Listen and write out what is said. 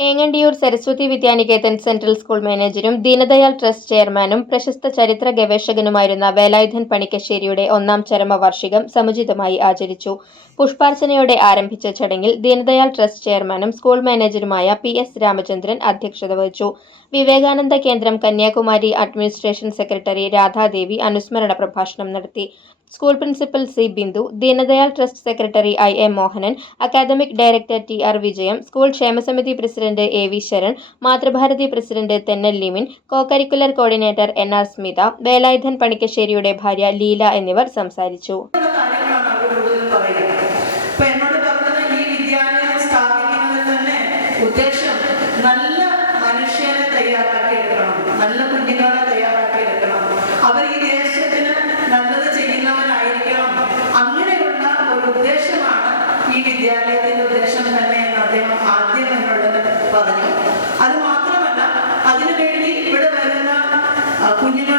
Engandiyur Saraswathi Vidya Niketan central school മാനേജരും Deendayal trust ചെയർമാനും പ്രശസ്ത ചരിത്ര ഗവേഷകനുമായിരുന്ന വേലായുധൻ പണിക്കശ്ശേരിയുടെ ഒന്നാം ചരമവാർഷികം സമുചിതമായി ആചരിച്ചു. പുഷ്പാർച്ചനയോടെ ആരംഭിച്ച ചടങ്ങിൽ ദീനദയാൽ ട്രസ്റ്റ് ചെയർമാനും സ്കൂൾ മാനേജരുമായ പി എസ് രാമചന്ദ്രൻ അധ്യക്ഷത വഹിച്ചു. വിവേകാനന്ദ കേന്ദ്രം കന്യാകുമാരി അഡ്മിനിസ്ട്രേഷൻ സെക്രട്ടറി രാധാദേവി അനുസ്മരണ പ്രഭാഷണം നടത്തി. School principal C Bindu Deendayal trust secretary I M Mohanan academic director T R Vijayam school ക്ഷേമസമിതി president A V Sharan Mathrubharathi president Thennal Limin co curricular coordinator N R Smitha Velayudhan പണിക്കശ്ശേരിയുടെ ഭാര്യ ലീല എന്നിവർ സംസാരിച്ചു. തന്നെ നല്ല മനുഷ്യരെ നല്ല അവർ ഈ അങ്ങനെയുള്ള ഒരു ഉദ്ദേശമാണ് ഈ വിദ്യാലയത്തിന്റെ ഉദ്ദേശം കുഞ്ഞിനെ